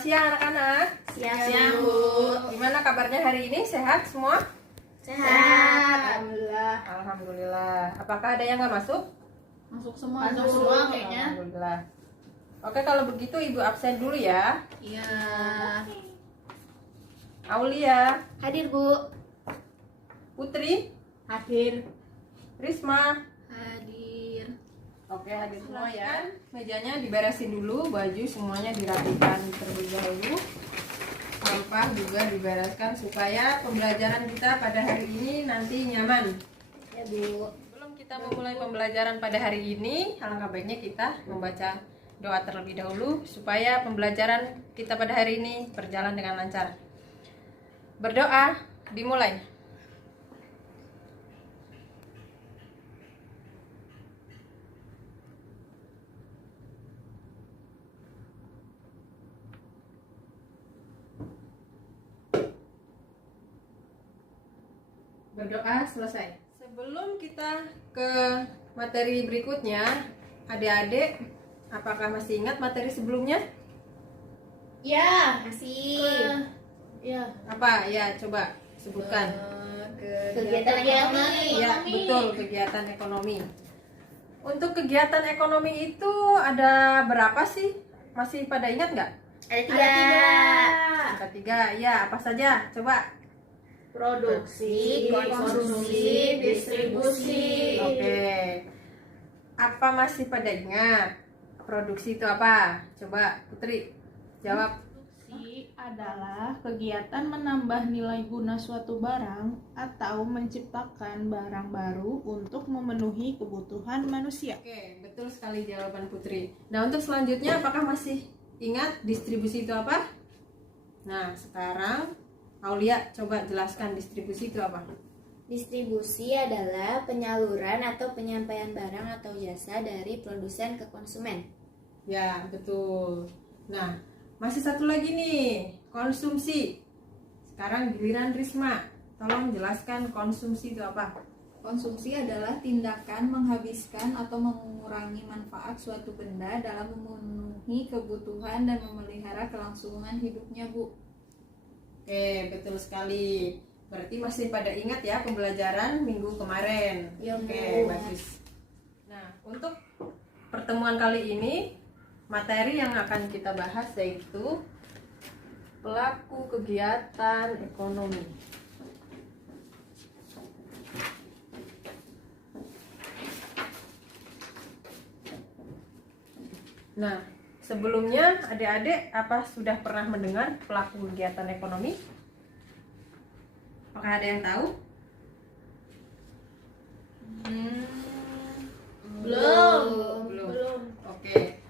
Selamat siang anak-anak. Siang, Bu. Gimana kabarnya hari ini? Sehat semua? Sehat. Alhamdulillah. Alhamdulillah. Apakah ada yang nggak masuk? Masuk semua. Masuk semua kayaknya. Alhamdulillah. Oke, kalau begitu Ibu absen dulu ya. Iya. Aulia, Hadir, Bu. Putri, Hadir. Risma. Hadir. Oke, hadir semua ya. Mejanya diberesin dulu, baju semuanya dirapikan terlebih dahulu. Sampah juga dibereskan supaya pembelajaran kita pada hari ini nanti nyaman. Ya, Bu. Sebelum kita memulai pembelajaran pada hari ini, alangkah baiknya kita membaca doa terlebih dahulu supaya pembelajaran kita pada hari ini berjalan dengan lancar. Berdoa, dimulai. Berdoa selesai. Sebelum kita ke materi berikutnya, adik-adik, apakah masih ingat materi sebelumnya? Ya, masih. Ya. Apa? Ya, coba sebutkan. Kegiatan ekonomi. Ya, betul, kegiatan ekonomi. Untuk kegiatan ekonomi itu ada berapa sih? Masih pada ingat nggak? Ada Ada 3. Ada 3. Ya, apa saja? Coba. Produksi, konsumsi, distribusi. Oke. Apa masih pada ingat? Produksi itu apa? Coba Putri jawab. Produksi adalah kegiatan menambah nilai guna suatu barang atau menciptakan barang baru untuk memenuhi kebutuhan manusia. Oke, betul sekali jawaban Putri. Nah, untuk selanjutnya apakah masih ingat distribusi itu apa? Nah, sekarang Aulia coba jelaskan distribusi itu apa? Distribusi adalah penyaluran atau penyampaian barang atau jasa dari produsen ke konsumen. Ya, betul. Nah, masih satu lagi nih, konsumsi. Sekarang giliran Risma. Tolong jelaskan konsumsi itu apa? Konsumsi adalah tindakan menghabiskan atau mengurangi manfaat suatu benda dalam memenuhi kebutuhan dan memelihara kelangsungan hidupnya, Bu. Oke, betul sekali. Berarti masih pada ingat ya pembelajaran minggu kemarin. Ya, Oke, Bu. bagus. Nah, untuk pertemuan kali ini materi yang akan kita bahas yaitu pelaku kegiatan ekonomi. Nah, sebelumnya adik-adik apa sudah pernah mendengar pelaku kegiatan ekonomi? Apakah ada yang tahu? Belum. Oke.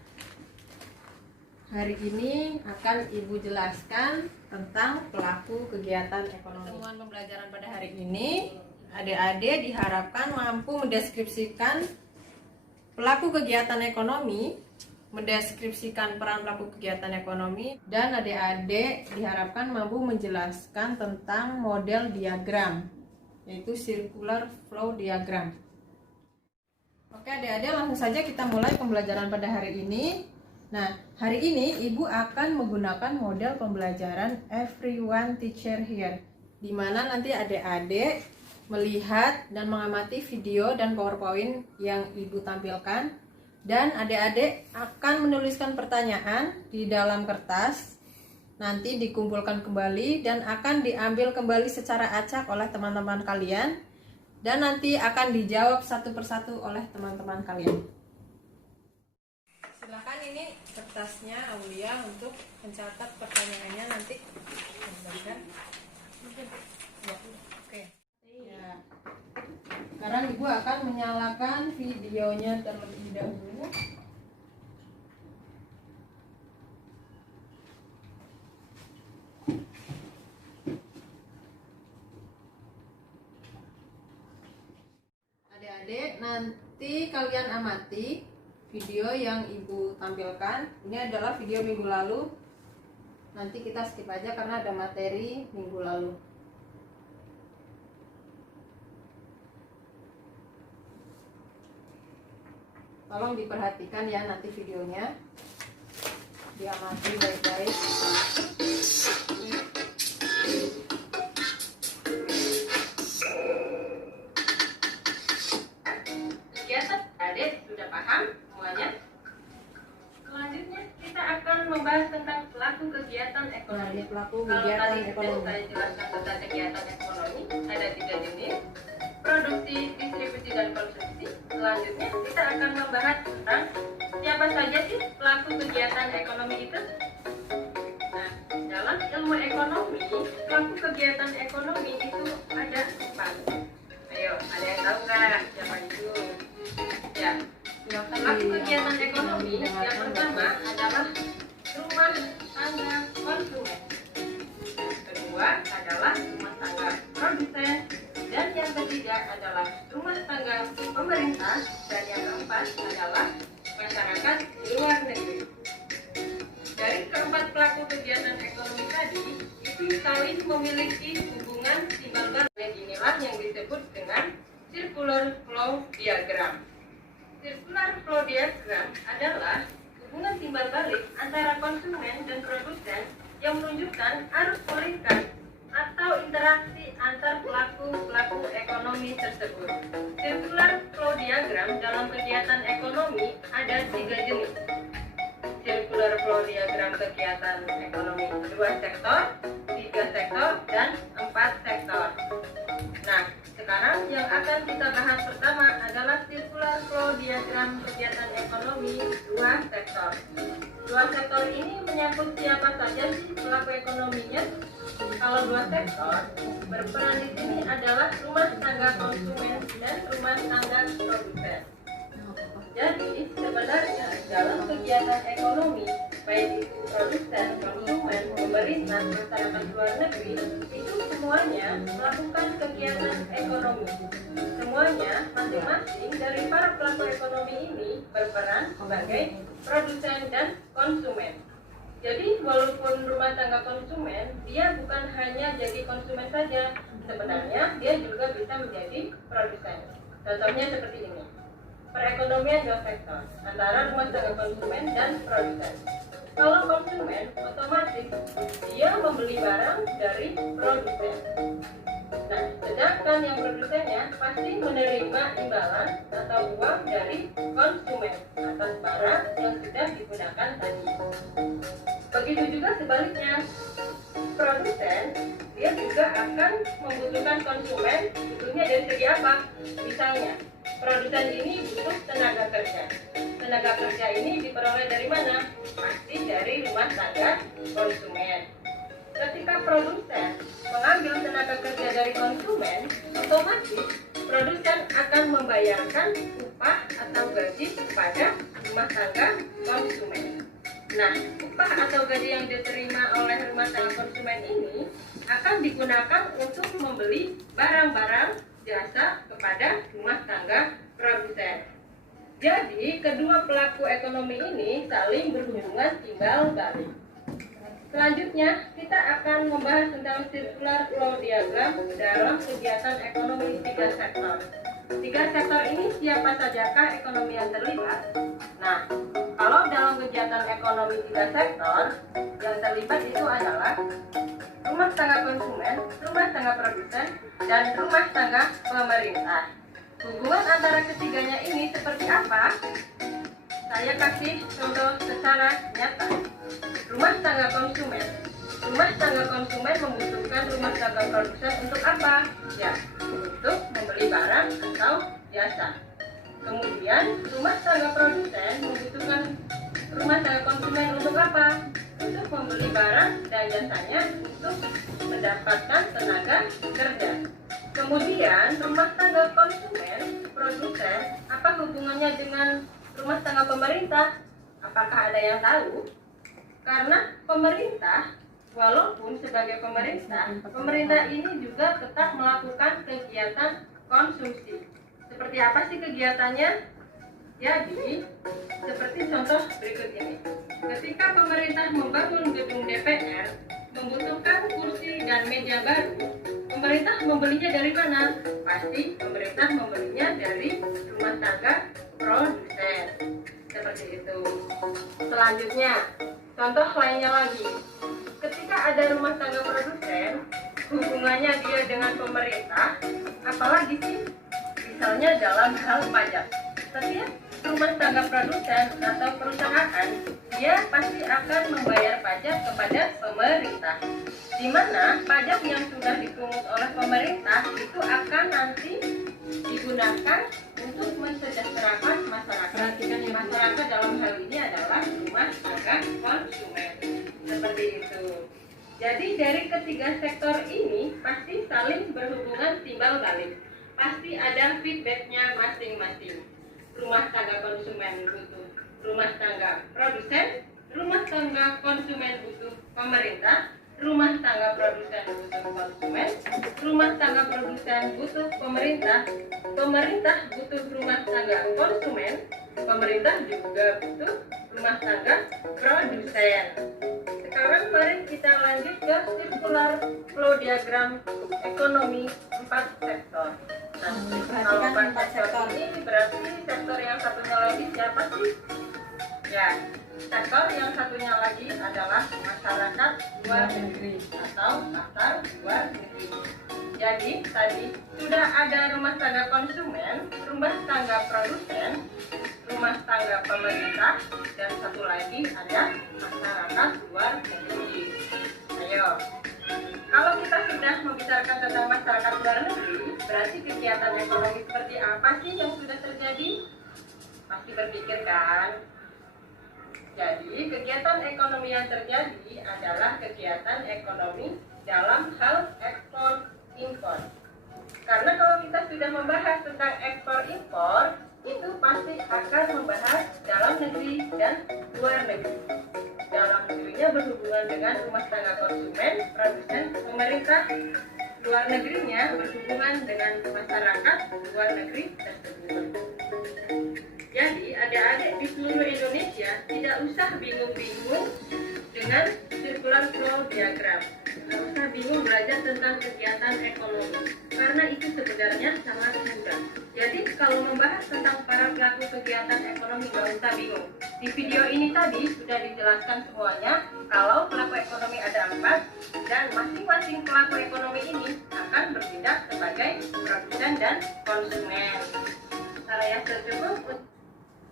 Hari ini akan Ibu jelaskan tentang pelaku kegiatan ekonomi. Pertemuan pembelajaran pada hari ini, adik-adik diharapkan mampu mendeskripsikan pelaku kegiatan ekonomi, mendeskripsikan peran pelaku kegiatan ekonomi, dan adik-adik diharapkan mampu menjelaskan tentang model diagram, yaitu circular flow diagram. Oke adik-adik, langsung saja kita mulai pembelajaran pada hari ini. Nah, hari ini Ibu akan menggunakan model pembelajaran Everyone Teacher Here, di mana nanti adik-adik melihat dan mengamati video dan PowerPoint yang Ibu tampilkan. Dan adik-adik akan menuliskan pertanyaan di dalam kertas, nanti dikumpulkan kembali dan akan diambil kembali secara acak oleh teman-teman kalian, dan nanti akan dijawab satu persatu oleh teman-teman kalian. Silakan ini kertasnya Aulia untuk mencatat pertanyaannya nanti. Ya, oke. Ya. Sekarang Ibu akan menyalakan videonya terlebih dahulu. Adik-adik, nanti kalian amati video yang Ibu tampilkan. Ini adalah video minggu lalu. Nanti kita skip aja karena ada materi minggu lalu. Tolong diperhatikan ya nanti videonya. diamati baik-baik. Kegiatan adik sudah paham semuanya? Selanjutnya kita akan membahas tentang pelaku kegiatan ekonomi. Pelaku kegiatan ekonomi. Saya jelaskan tentang kegiatan ekonomi ada 3 jenis: produksi, distribusi, dan konsumsi. Selanjutnya kita akan membahas tentang siapa saja sih pelaku kegiatan ekonomi itu. Nah, dalam ilmu ekonomi, pelaku kegiatan ekonomi itu ada 4. Ayo, ada yang tahu nggak siapa itu? Ya, pelaku kegiatan ekonomi yang pertama adalah rumah tangga konsumen. Kedua adalah rumah tangga produsen. Dan yang ketiga adalah rumah tangga pemerintah. Dan yang keempat adalah masyarakat di luar negeri. Dari keempat pelaku kegiatan ekonomi tadi, itu saling memiliki hubungan timbal balik. Inilah yang disebut dengan circular flow diagram. Circular flow diagram adalah hubungan timbal balik antara konsumen dan produsen yang menunjukkan arus balikan atau interaksi antar pelaku ekonomi tersebut. Circular flow diagram dalam kegiatan ekonomi ada 3 jenis. Circular flow diagram kegiatan ekonomi 2 sektor, 3 sektor, dan 4 sektor. Nah, sekarang yang akan kita bahas pertama adalah circular flow diagram kegiatan ekonomi 2 sektor. 2 sektor ini menyangkut siapa saja sih pelaku ekonominya. Kalau 2 sektor berperan di sini adalah rumah tangga konsumen dan rumah tangga produsen. Jadi sebenarnya dalam kegiatan ekonomi, baik itu produsen, konsumen, pemerintah, masyarakat luar negeri, itu semuanya melakukan kegiatan ekonomi. Semuanya masing-masing dari para pelaku ekonomi ini berperan sebagai produsen dan konsumen. Jadi walaupun rumah tangga konsumen, dia bukan hanya jadi konsumen saja, sebenarnya dia juga bisa menjadi produsen. Contohnya seperti ini. Perekonomian 2 sektor antara rumah tangga konsumen dan produsen. Kalau konsumen, otomatis dia membeli barang dari produsen. Nah, sedangkan yang produsennya pasti menerima imbalan atau uang dari konsumen atas barang yang sudah digunakan tadi. Begitu juga sebaliknya, produsen dia juga akan membutuhkan konsumen, butuhnya dari segi apa? Misalnya, produsen ini butuh tenaga kerja. Tenaga kerja ini diperoleh dari mana? Pasti dari rumah tangga konsumen. Ketika produsen mengambil tenaga kerja dari konsumen, otomatis produsen akan membayarkan upah atau gaji kepada rumah tangga konsumen. Nah, upah atau gaji yang diterima oleh rumah tangga konsumen ini akan digunakan untuk membeli barang-barang jasa kepada rumah tangga produsen. Jadi, kedua pelaku ekonomi ini saling berhubungan timbal balik. Selanjutnya, kita akan membahas tentang circular flow diagram dalam kegiatan ekonomi 3 sektor. 3 sektor ini siapa sajakah ekonomi yang terlibat? Nah, kalau dalam kegiatan ekonomi 3 sektor, yang terlibat itu adalah rumah tangga konsumen, rumah tangga produsen, dan rumah tangga pemerintah. Hubungan antara ketiganya ini seperti apa? Saya kasih contoh secara nyata. Rumah tangga konsumen. Rumah tangga konsumen membutuhkan rumah tangga produsen untuk apa? Ya, untuk membeli barang atau jasa. Kemudian, rumah tangga produsen membutuhkan rumah tangga konsumen untuk apa? Untuk membeli barang dan jasanya untuk mendapatkan tenaga kerja. Kemudian, rumah tangga konsumen, produsen, apa hubungannya dengan rumah tangga pemerintah? Apakah ada yang tahu? Karena pemerintah, walaupun sebagai pemerintah ini juga tetap melakukan kegiatan konsumsi. Seperti apa sih kegiatannya? Jadi, seperti contoh berikut ini. Ketika pemerintah membangun gedung DPR, membutuhkan kursi dan meja baru, pemerintah membelinya dari mana? Pasti pemerintah membelinya dari rumah tangga produsen. Seperti seperti itu. Selanjutnya, contoh lainnya lagi. Ketika ada rumah tangga produsen, hubungannya dia dengan pemerintah, apalagi sih? Misalnya dalam hal pajak. Setiap rumah tangga produsen atau perusahaan, dia pasti akan membayar pajak kepada pemerintah, di mana pajak yang sudah dipungut oleh pemerintah itu akan nanti digunakan untuk mensejahterakan masyarakat. Perhatikan ya, Masyarakat dalam hal ini adalah rumah tangga konsumen. Seperti itu. Jadi dari ketiga sektor ini pasti saling berhubungan timbal balik. Pasti ada feedbacknya masing-masing. Rumah tangga konsumen butuh rumah tangga produsen, rumah tangga konsumen butuh pemerintah, rumah tangga produsen butuh konsumen, rumah tangga produsen butuh pemerintah, pemerintah butuh rumah tangga konsumen, pemerintah juga butuh rumah tangga produsen. Sekarang mari kita lanjut ke circular flow diagram ekonomi 4 sektor. Nah, kalau 4 sektor ini berarti sektor yang satunya lagi siapa sih? Ya, sektor yang satunya lagi adalah masyarakat luar negeri atau pasar luar negeri. Jadi tadi sudah ada rumah tangga konsumen, rumah tangga produsen, rumah tangga pemerintah, dan satu lagi ada masyarakat luar negeri. Ayo, kalau kita sudah membicarakan tentang masyarakat luar negeri, berarti kegiatan ekonomi seperti apa sih yang sudah terjadi? Pasti berpikir kan? Jadi, kegiatan ekonomi yang terjadi adalah kegiatan ekonomi dalam hal ekspor impor. Karena kalau kita sudah membahas tentang ekspor impor, itu pasti akan membahas dalam negeri dan luar negeri. Dalam negerinya berhubungan dengan rumah tangga konsumen, produsen, pemerintah. Luar negerinya berhubungan dengan masyarakat luar negeri tersebut. Jadi adik-adik di seluruh Indonesia tidak usah bingung-bingung dengan circular flow diagram. Tidak usah bingung belajar tentang kegiatan ekonomi, karena itu sebenarnya sangat mudah. Jadi kalau membahas tentang para pelaku kegiatan ekonomi tidak usah bingung. Di video ini tadi sudah dijelaskan semuanya kalau pelaku ekonomi ada 4 dan masing-masing pelaku ekonomi ini akan bertindak sebagai produsen dan konsumen. Saya cukup.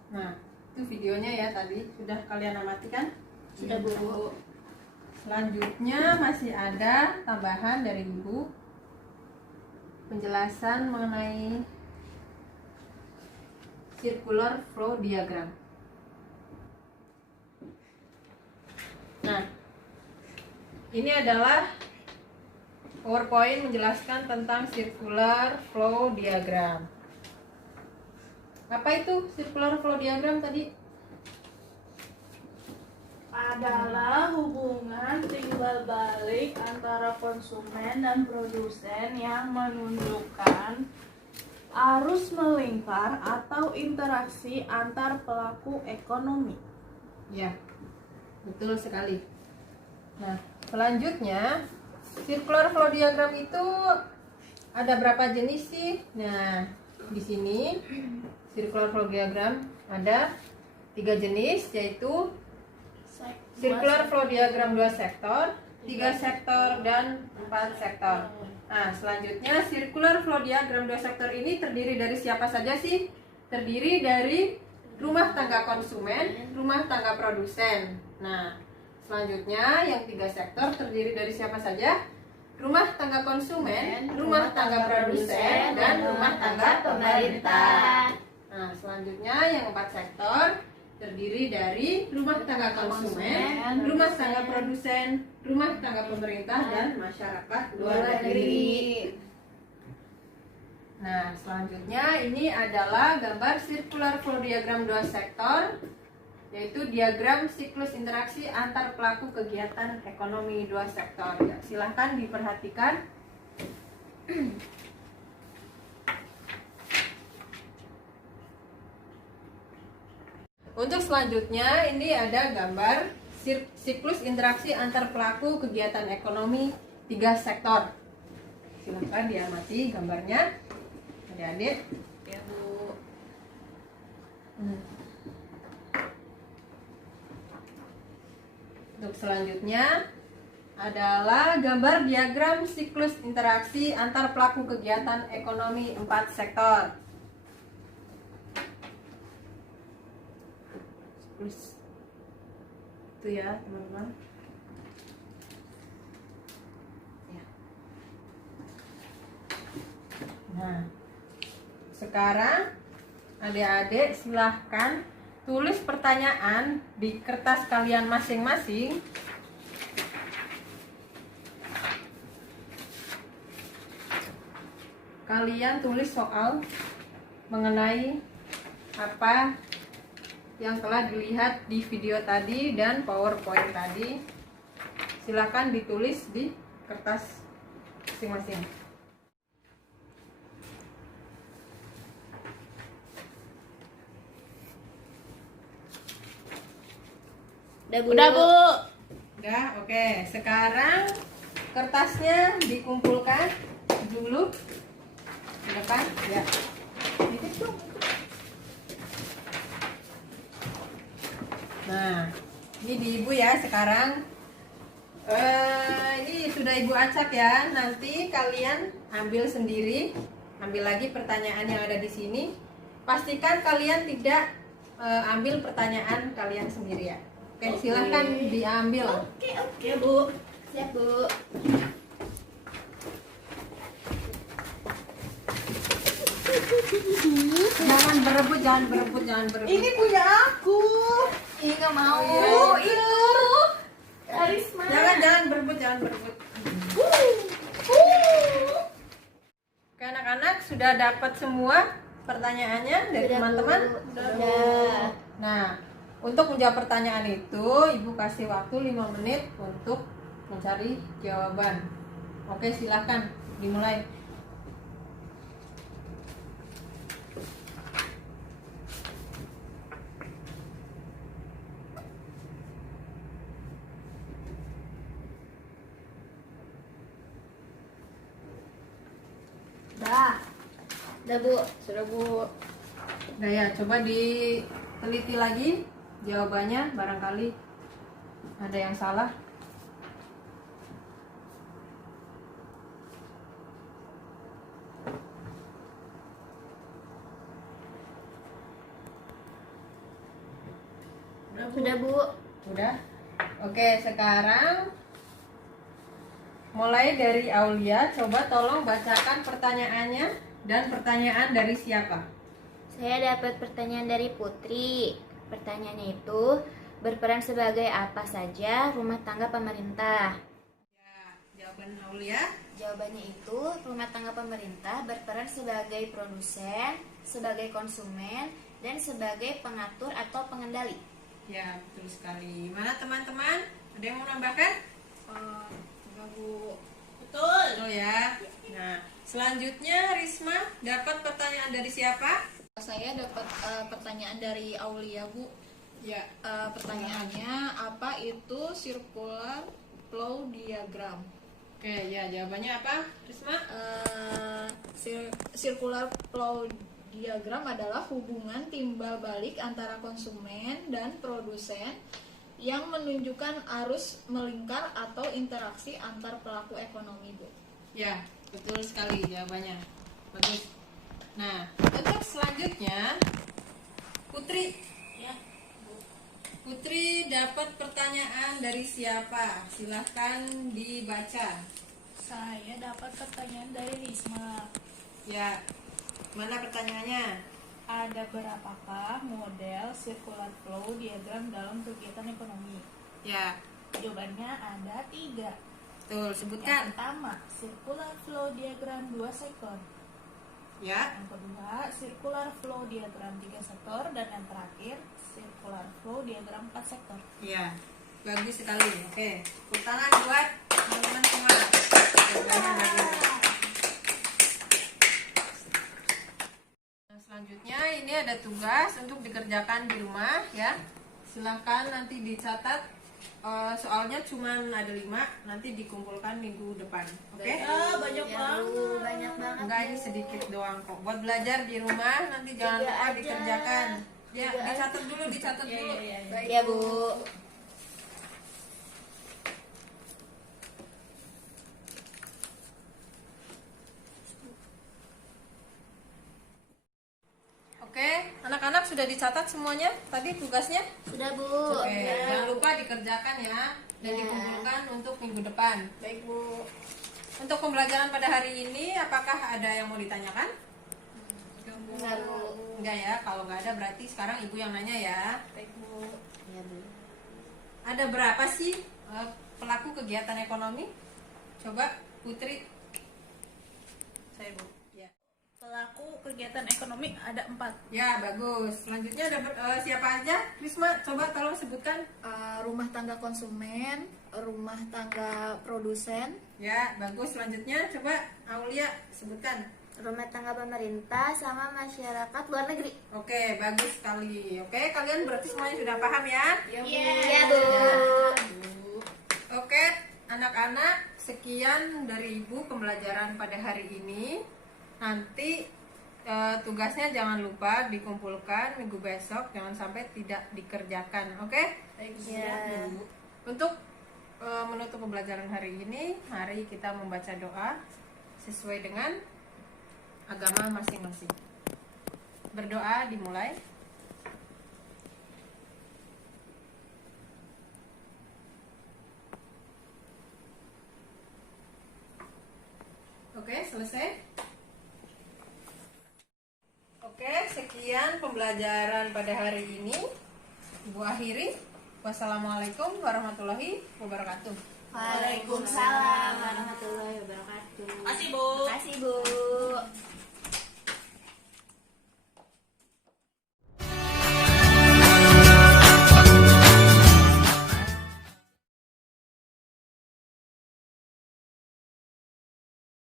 Nah, itu videonya ya tadi sudah kalian amati kan? Sudah, Bu. Selanjutnya masih ada tambahan dari Ibu, penjelasan mengenai circular flow diagram. Nah, ini adalah PowerPoint menjelaskan tentang circular flow diagram. Apa itu circular flow diagram tadi? Adalah hubungan timbal balik antara konsumen dan produsen yang menunjukkan arus melingkar atau interaksi antar pelaku ekonomi. Ya, betul sekali. Nah, selanjutnya circular flow diagram itu ada berapa jenis sih? Nah, di sini circular flow diagram ada 3 jenis, yaitu circular flow diagram 2 sektor, 3 sektor, dan 4 sektor. Nah, selanjutnya circular flow diagram 2 sektor ini terdiri dari siapa saja sih? Terdiri dari rumah tangga konsumen, rumah tangga produsen. Nah, selanjutnya yang 3 sektor terdiri dari siapa saja? Rumah tangga konsumen, rumah tangga produsen, dan rumah tangga pemerintah. Nah, selanjutnya yang 4 sektor terdiri dari rumah tangga konsumen, rumah tangga produsen, rumah tangga pemerintah, dan masyarakat luar negeri. Nah, selanjutnya ini adalah gambar circular flow diagram 2 sektor, yaitu diagram siklus interaksi antar pelaku kegiatan ekonomi 2 sektor. Ya, silahkan diperhatikan. Untuk selanjutnya ini ada gambar siklus interaksi antar pelaku kegiatan ekonomi 3 sektor. Silahkan diamati gambarnya, adik-adik. Ya, Bu. Untuk selanjutnya adalah gambar diagram siklus interaksi antar pelaku kegiatan ekonomi 4 sektor. Siklus itu ya teman-teman. Ya. Nah, sekarang adik-adik silahkan tulis pertanyaan di kertas kalian masing-masing. Kalian tulis soal mengenai apa yang telah dilihat di video tadi dan PowerPoint tadi. Silakan ditulis di kertas masing-masing. Udah, Bu. Udah, Bu. Udah, oke. Sekarang kertasnya dikumpulkan dulu di depan. Ya. Nah, ini di Ibu ya sekarang. Ini sudah Ibu acak ya. Nanti kalian ambil sendiri, ambil lagi pertanyaan yang ada di sini. Pastikan kalian tidak ambil pertanyaan kalian sendiri ya. Oke, silahkan diambil. Oke, Bu. Siap, Bu. Jangan berebut, jangan berebut, jangan berebut. Ini punya aku. Ih, nggak mau. Oh, iya. Itu. Karisma. Jangan berebut, jangan berebut. Oke, anak-anak sudah dapat semua pertanyaannya dari Udah, teman-teman? Bu. Udah. Nah, untuk menjawab pertanyaan itu, Ibu kasih waktu 5 menit untuk mencari jawaban. Oke, silahkan dimulai. Udah, Bu. Sudah, Bu. Nah ya, coba diteliti lagi jawabannya, barangkali ada yang salah. Sudah, Bu. Udah? Oke, sekarang mulai dari Aulia, coba tolong bacakan pertanyaannya dan pertanyaan dari siapa? Saya dapat pertanyaan dari Putri. Pertanyaannya itu, berperan sebagai apa saja rumah tangga pemerintah? Ya, jawaban Aulia. Jawabannya itu, rumah tangga pemerintah berperan sebagai produsen, sebagai konsumen, dan sebagai pengatur atau pengendali. Ya, betul sekali. Mana teman-teman? Ada yang mau nambahkan? Enggak, Bu. Betul. Betul ya. Nah, selanjutnya Risma dapat pertanyaan dari siapa? Saya dapat pertanyaan dari Aulia, Bu. Ya. Pertanyaannya, apa itu circular flow diagram? Oke, ya jawabannya apa, Risma? Circular flow diagram adalah hubungan timbal balik antara konsumen dan produsen yang menunjukkan arus melingkar atau interaksi antar pelaku ekonomi, Bu. Ya, betul sekali jawabannya. Bagus. Nah, untuk selanjutnya Putri. Ya, Putri dapat pertanyaan dari siapa? Silahkan dibaca. saya dapat pertanyaan dari Risma. Ya, mana pertanyaannya? Ada berapakah model circular flow diagram dalam kegiatan ekonomi? Ya, Jawabannya ada 3. betul, Yang sebutkan. pertama, circular flow diagram 2 sektor. Ya, Yang kedua, circular flow diagram 3 sektor. Dan yang terakhir, circular flow diagram 4 sektor. ya, bagus sekali. Oke, tepuk tangan buat teman-teman semua. Jawabannya bagus. Nah, selanjutnya ini ada tugas untuk dikerjakan di rumah ya. Silahkan nanti dicatat. Soalnya cuma ada 5, nanti dikumpulkan minggu depan. Oke? Banyak Bu, banyak banget. Enggak, ini sedikit doang kok. Buat belajar di rumah nanti jangan Tiga lupa aja. dikerjakan. Ya, dicatat dulu, dicatat dulu. Ya, Bu. sudah dicatat semuanya tadi tugasnya? Sudah, Bu. Oke, jangan lupa dikerjakan ya dan dikumpulkan untuk minggu depan. Baik Bu. Untuk pembelajaran pada hari ini, apakah ada yang mau ditanyakan? Enggak, Bu. Enggak ya, kalau nggak ada berarti sekarang Ibu yang nanya ya. Baik Bu. Iya, Bu. Ada berapa sih pelaku kegiatan ekonomi? Coba Putri. Saya Bu. Ya, Pelaku kegiatan ekonomi ada 4. ya bagus. Selanjutnya ada siapa aja? Risma, coba tolong sebutkan. Rumah tangga konsumen, rumah tangga produsen, Ya, bagus. Selanjutnya coba Aulia sebutkan. Rumah tangga pemerintah sama masyarakat luar negeri. Oke, bagus sekali. Oke, kalian berarti semuanya sudah paham ya? Iya, Bu. Oke, anak-anak, sekian dari Ibu pembelajaran pada hari ini. Nanti tugasnya jangan lupa dikumpulkan minggu besok, jangan sampai tidak dikerjakan. Oke? Iya. Untuk menutup pembelajaran hari ini, mari kita membaca doa sesuai dengan agama masing-masing. Berdoa dimulai. Oke, selesai. Oke, sekian pembelajaran pada hari ini. Ibu akhiri. Wassalamualaikum warahmatullahi wabarakatuh. Waalaikumsalam warahmatullahi wabarakatuh. Makasih, Bu. Makasih, Bu.